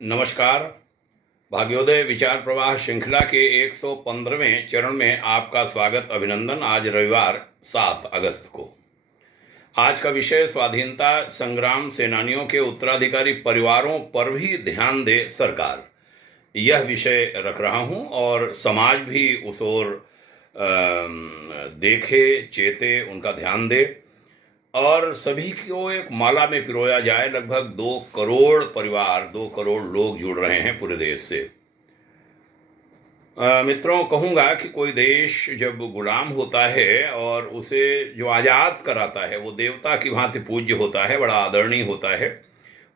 नमस्कार। भाग्योदय विचार प्रवाह श्रृंखला के 115वें चरण में आपका स्वागत अभिनंदन। आज रविवार 7 अगस्त को आज का विषय स्वाधीनता संग्राम सेनानियों के उत्तराधिकारी परिवारों पर भी ध्यान दे सरकार, यह विषय रख रहा हूं और समाज भी उस ओर देखे, चेते, उनका ध्यान दे और सभी को एक माला में पिरोया जाए। लगभग 2 करोड़ परिवार, 2 करोड़ लोग जुड़ रहे हैं पूरे देश से। मित्रों, कहूँगा कि कोई देश जब गुलाम होता है और उसे जो आज़ाद कराता है वो देवता की भांति पूज्य होता है, बड़ा आदरणीय होता है।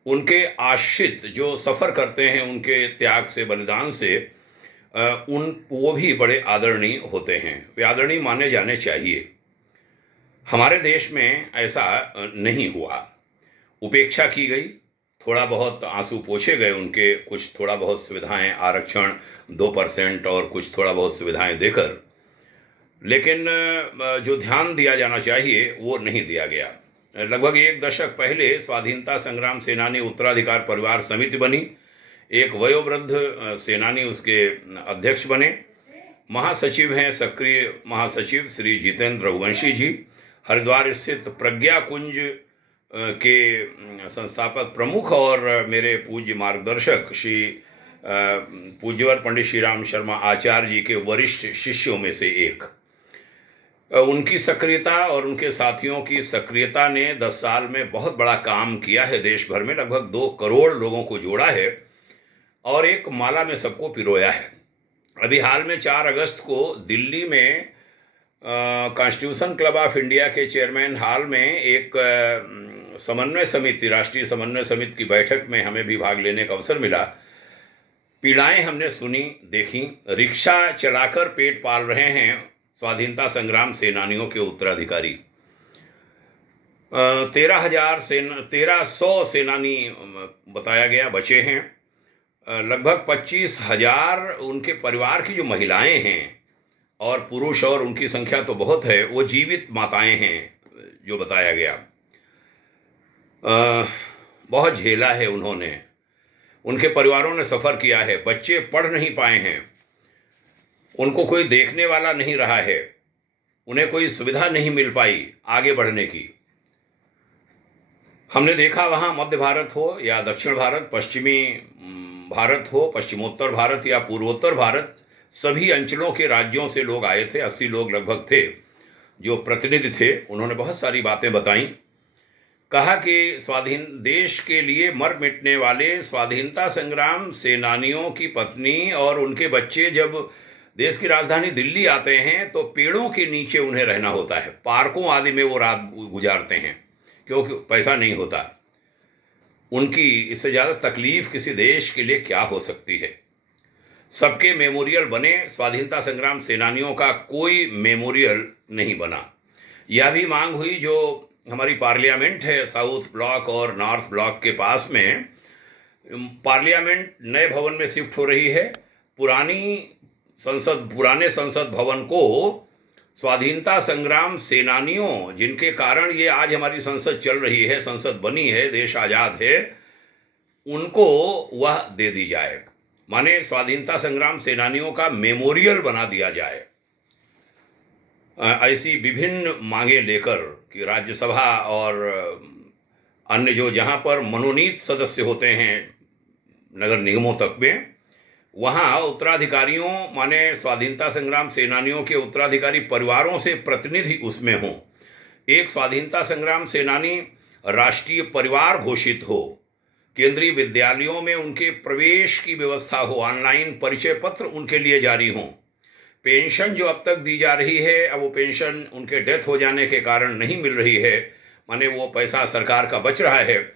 उनके आश्रित जो सफ़र करते हैं उनके त्याग से, बलिदान से, वो भी बड़े आदरणीय होते हैं, वे आदरणीय माने जाने चाहिए। हमारे देश में ऐसा नहीं हुआ, उपेक्षा की गई, थोड़ा बहुत आंसू पोंछे गए उनके, कुछ थोड़ा बहुत सुविधाएं, आरक्षण 2% और कुछ थोड़ा बहुत सुविधाएं देकर, लेकिन जो ध्यान दिया जाना चाहिए वो नहीं दिया गया। लगभग 1 दशक पहले स्वाधीनता संग्राम सेनानी उत्तराधिकार परिवार समिति बनी, एक वयोवृद्ध सेनानी उसके अध्यक्ष बने। महासचिव हैं सक्रिय महासचिव श्री जितेंद्र रघुवंशी जी, हरिद्वार स्थित प्रज्ञा कुंज के संस्थापक प्रमुख और मेरे पूज्य मार्गदर्शक श्री पूज्यवर पंडित श्री राम शर्मा आचार्य जी के वरिष्ठ शिष्यों में से एक। उनकी सक्रियता और उनके साथियों की सक्रियता ने 10 साल में बहुत बड़ा काम किया है। देश भर में लगभग 2 करोड़ लोगों को जोड़ा है और एक माला में सबको पिरोया है। अभी हाल में 4 अगस्त को दिल्ली में कॉन्स्टिट्यूशन क्लब ऑफ इंडिया के चेयरमैन हॉल में एक समन्वय समिति, राष्ट्रीय समन्वय समिति की बैठक में हमें भी भाग लेने का अवसर मिला। पीड़ाएं हमने सुनी, देखी। रिक्शा चलाकर पेट पाल रहे हैं स्वाधीनता संग्राम सेनानियों के उत्तराधिकारी। 1300 सेनानी बताया गया बचे हैं। लगभग 25,000 उनके परिवार की जो महिलाएं हैं और पुरुष, और उनकी संख्या तो बहुत है, वो जीवित माताएं हैं जो बताया गया। बहुत झेला है उन्होंने, उनके परिवारों ने सफ़र किया है। बच्चे पढ़ नहीं पाए हैं, उनको कोई देखने वाला नहीं रहा है, उन्हें कोई सुविधा नहीं मिल पाई आगे बढ़ने की। हमने देखा वहाँ मध्य भारत हो या दक्षिण भारत, पश्चिमी भारत हो, पश्चिमोत्तर भारत या पूर्वोत्तर भारत, सभी अंचलों के राज्यों से लोग आए थे। 80 लोग लगभग थे जो प्रतिनिधि थे। उन्होंने बहुत सारी बातें बताई। कहा कि स्वाधीन देश के लिए मर मिटने वाले स्वाधीनता संग्राम सेनानियों की पत्नी और उनके बच्चे जब देश की राजधानी दिल्ली आते हैं तो पेड़ों के नीचे उन्हें रहना होता है, पार्कों आदि में वो रात गुजारते हैं क्योंकि पैसा नहीं होता। उनकी इससे ज़्यादा तकलीफ किसी देश के लिए क्या हो सकती है। सबके मेमोरियल बने, स्वाधीनता संग्राम सेनानियों का कोई मेमोरियल नहीं बना। यह भी मांग हुई, जो हमारी पार्लियामेंट है साउथ ब्लॉक और नॉर्थ ब्लॉक के पास में, पार्लियामेंट नए भवन में शिफ्ट हो रही है। पुराने संसद भवन को स्वाधीनता संग्राम सेनानियों, जिनके कारण ये आज हमारी संसद चल रही है, संसद बनी है, देश आज़ाद है, उनको वह दे दी जाए। माने स्वाधीनता संग्राम सेनानियों का मेमोरियल बना दिया जाए। ऐसी विभिन्न मांगे लेकर कि राज्यसभा और अन्य जो जहाँ पर मनोनीत सदस्य होते हैं नगर निगमों तक में, वहाँ उत्तराधिकारियों, माने स्वाधीनता संग्राम सेनानियों के उत्तराधिकारी परिवारों से प्रतिनिधि उसमें हों। एक स्वाधीनता संग्राम सेनानी राष्ट्रीय परिवार घोषित हो, केंद्रीय विद्यालयों में उनके प्रवेश की व्यवस्था हो, ऑनलाइन परिचय पत्र उनके लिए जारी हों। पेंशन जो अब तक दी जा रही है, अब वो पेंशन उनके डेथ हो जाने के कारण नहीं मिल रही है, माने वो पैसा सरकार का बच रहा है,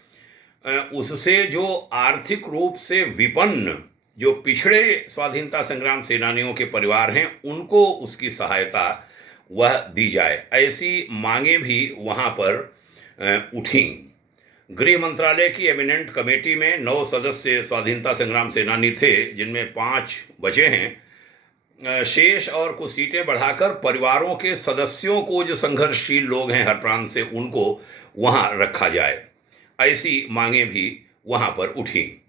उससे जो आर्थिक रूप से विपन्न, जो पिछड़े स्वाधीनता संग्राम सेनानियों के परिवार हैं, उनको उसकी सहायता वह दी जाए। ऐसी मांगें भी वहाँ पर उठी। गृह मंत्रालय की एमिनेंट कमेटी में 9 सदस्य स्वाधीनता संग्राम सेनानी थे, जिनमें 5 बचे हैं। शेष और कुछ सीटें बढ़ाकर परिवारों के सदस्यों को, जो संघर्षशील लोग हैं हर प्रांत से, उनको वहाँ रखा जाए। ऐसी मांगें भी वहाँ पर उठी।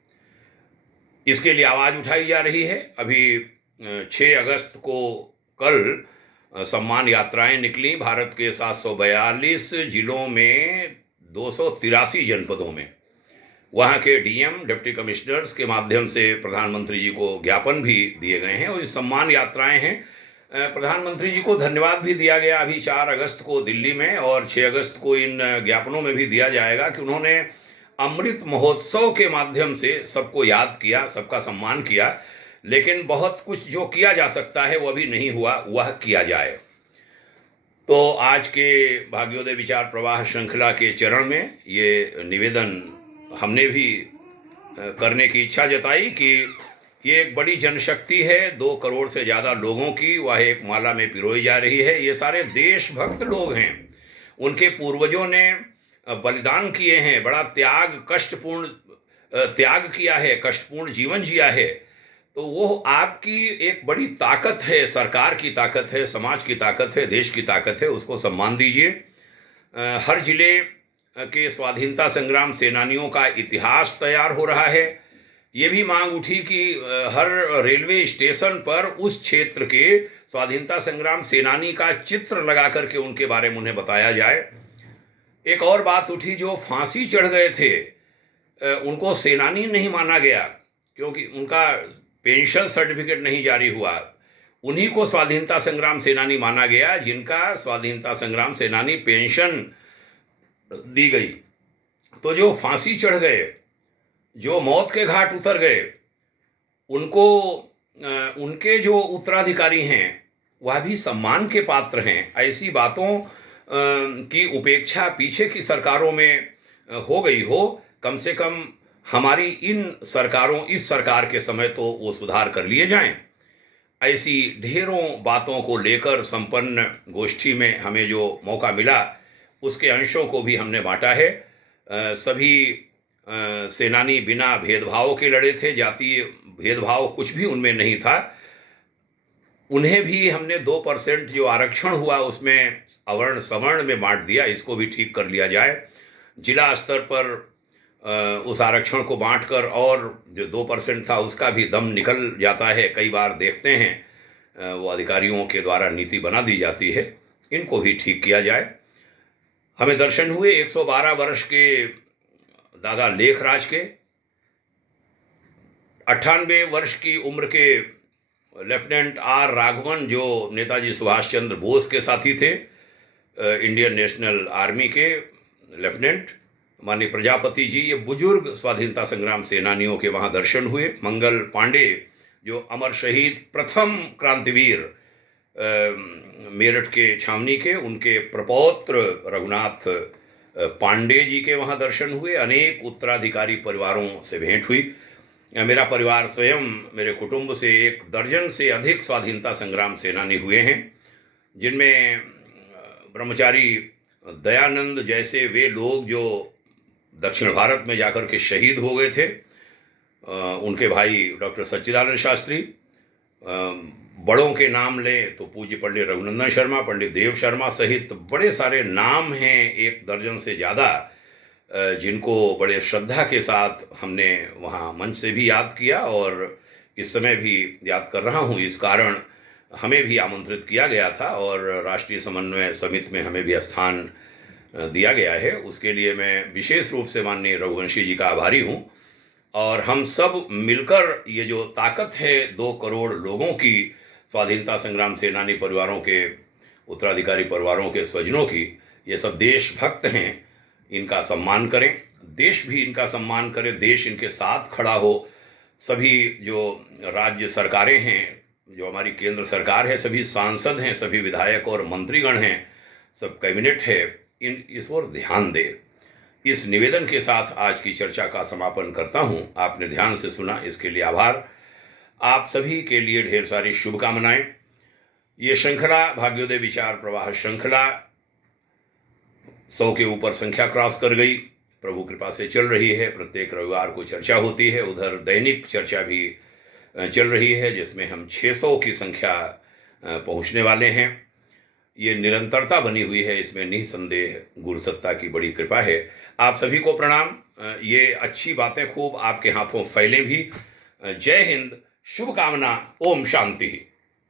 इसके लिए आवाज़ उठाई जा रही है। अभी 6 अगस्त को कल सम्मान यात्राएं निकली भारत के 742 जिलों में 283 जनपदों में। वहाँ के डीएम, डिप्टी कमिश्नर्स के माध्यम से प्रधानमंत्री जी को ज्ञापन भी दिए गए हैं और ये सम्मान यात्राएं हैं। प्रधानमंत्री जी को धन्यवाद भी दिया गया अभी 4 अगस्त को दिल्ली में, और 6 अगस्त को इन ज्ञापनों में भी दिया जाएगा कि उन्होंने अमृत महोत्सव के माध्यम से सबको याद किया, सबका सम्मान किया, लेकिन बहुत कुछ जो किया जा सकता है वो अभी नहीं हुआ, वह किया जाए। तो आज के भाग्योदय विचार प्रवाह श्रृंखला के चरण में ये निवेदन हमने भी करने की इच्छा जताई कि ये एक बड़ी जनशक्ति है, 2 करोड़ से ज़्यादा लोगों की, वह एक माला में पिरोई जा रही है। ये सारे देशभक्त लोग हैं, उनके पूर्वजों ने बलिदान किए हैं, बड़ा कष्टपूर्ण त्याग किया है, कष्टपूर्ण जीवन जिया है। तो वो आपकी एक बड़ी ताकत है, सरकार की ताकत है, समाज की ताकत है, देश की ताकत है, उसको सम्मान दीजिए। हर जिले के स्वाधीनता संग्राम सेनानियों का इतिहास तैयार हो रहा है। ये भी मांग उठी कि हर रेलवे स्टेशन पर उस क्षेत्र के स्वाधीनता संग्राम सेनानी का चित्र लगा करके उनके बारे में उन्हें बताया जाए। एक और बात उठी, जो फांसी चढ़ गए थे उनको सेनानी नहीं माना गया क्योंकि उनका पेंशन सर्टिफिकेट नहीं जारी हुआ। उन्हीं को स्वाधीनता संग्राम सेनानी माना गया जिनका स्वाधीनता संग्राम सेनानी पेंशन दी गई। तो जो फांसी चढ़ गए, जो मौत के घाट उतर गए, उनको उनके जो उत्तराधिकारी हैं वह भी सम्मान के पात्र हैं। ऐसी बातों की उपेक्षा पीछे की सरकारों में हो गई हो, कम से कम हमारी इस सरकार के समय तो वो सुधार कर लिए जाएं। ऐसी ढेरों बातों को लेकर संपन्न गोष्ठी में हमें जो मौका मिला उसके अंशों को भी हमने बांटा है। सभी सेनानी बिना भेदभाव के लड़े थे, जातीय भेदभाव कुछ भी उनमें नहीं था। उन्हें भी हमने 2% जो आरक्षण हुआ उसमें अवर्ण सवर्ण में बांट दिया, इसको भी ठीक कर लिया जाए। जिला स्तर पर उस आरक्षण को बांटकर और जो 2% था उसका भी दम निकल जाता है। कई बार देखते हैं वो अधिकारियों के द्वारा नीति बना दी जाती है, इनको भी ठीक किया जाए। हमें दर्शन हुए 112 वर्ष के दादा लेखराज के, 98 वर्ष की उम्र के लेफ्टिनेंट आर राघवन जो नेताजी सुभाष चंद्र बोस के साथी थे, इंडियन नेशनल आर्मी के लेफ्टिनेंट माननीय प्रजापति जी, ये बुजुर्ग स्वाधीनता संग्राम सेनानियों के वहाँ दर्शन हुए। मंगल पांडे जो अमर शहीद प्रथम क्रांतिवीर मेरठ के छावनी के, उनके प्रपौत्र रघुनाथ पांडे जी के वहाँ दर्शन हुए। अनेक उत्तराधिकारी परिवारों से भेंट हुई। मेरा परिवार स्वयं, मेरे कुटुंब से 1 दर्जन से अधिक स्वाधीनता संग्राम सेनानी हुए हैं, जिनमें ब्रह्मचारी दयानंद जैसे वे लोग जो दक्षिण भारत में जाकर के शहीद हो गए थे, उनके भाई डॉक्टर सच्चिदानंद शास्त्री। बड़ों के नाम लें तो पूज्य पंडित रघुनंदन शर्मा, पंडित देव शर्मा सहित बड़े सारे नाम हैं, 1 दर्जन से ज़्यादा, जिनको बड़े श्रद्धा के साथ हमने वहाँ मंच से भी याद किया और इस समय भी याद कर रहा हूँ। इस कारण हमें भी आमंत्रित किया गया था और राष्ट्रीय समन्वय समिति में हमें भी स्थान दिया गया है। उसके लिए मैं विशेष रूप से माननीय रघुवंशी जी का आभारी हूँ। और हम सब मिलकर ये जो ताकत है 2 करोड़ लोगों की, स्वाधीनता संग्राम सेनानी परिवारों के, उत्तराधिकारी परिवारों के स्वजनों की, ये सब देशभक्त हैं, इनका सम्मान करें, देश भी इनका सम्मान करे, देश इनके साथ खड़ा हो। सभी जो राज्य सरकारें हैं, जो हमारी केंद्र सरकार है, सभी सांसद हैं, सभी विधायक और मंत्रीगण हैं, सब कैबिनेट है, इस ओर ध्यान दे। इस निवेदन के साथ आज की चर्चा का समापन करता हूं। आपने ध्यान से सुना, इसके लिए आभार। आप सभी के लिए ढेर सारी शुभकामनाएं। ये श्रृंखला, भाग्योदय विचार प्रवाह श्रृंखला, 100 के ऊपर संख्या क्रॉस कर गई, प्रभु कृपा से चल रही है। प्रत्येक रविवार को चर्चा होती है, उधर दैनिक चर्चा भी चल रही है, जिसमें हम 600 की संख्या पहुंचने वाले हैं। ये निरंतरता बनी हुई है, इसमें निसंदेह गुरु सत्ता की बड़ी कृपा है। आप सभी को प्रणाम। ये अच्छी बातें खूब आपके हाथों फैलें भी, जय हिंद, शुभकामना, ओम शांति।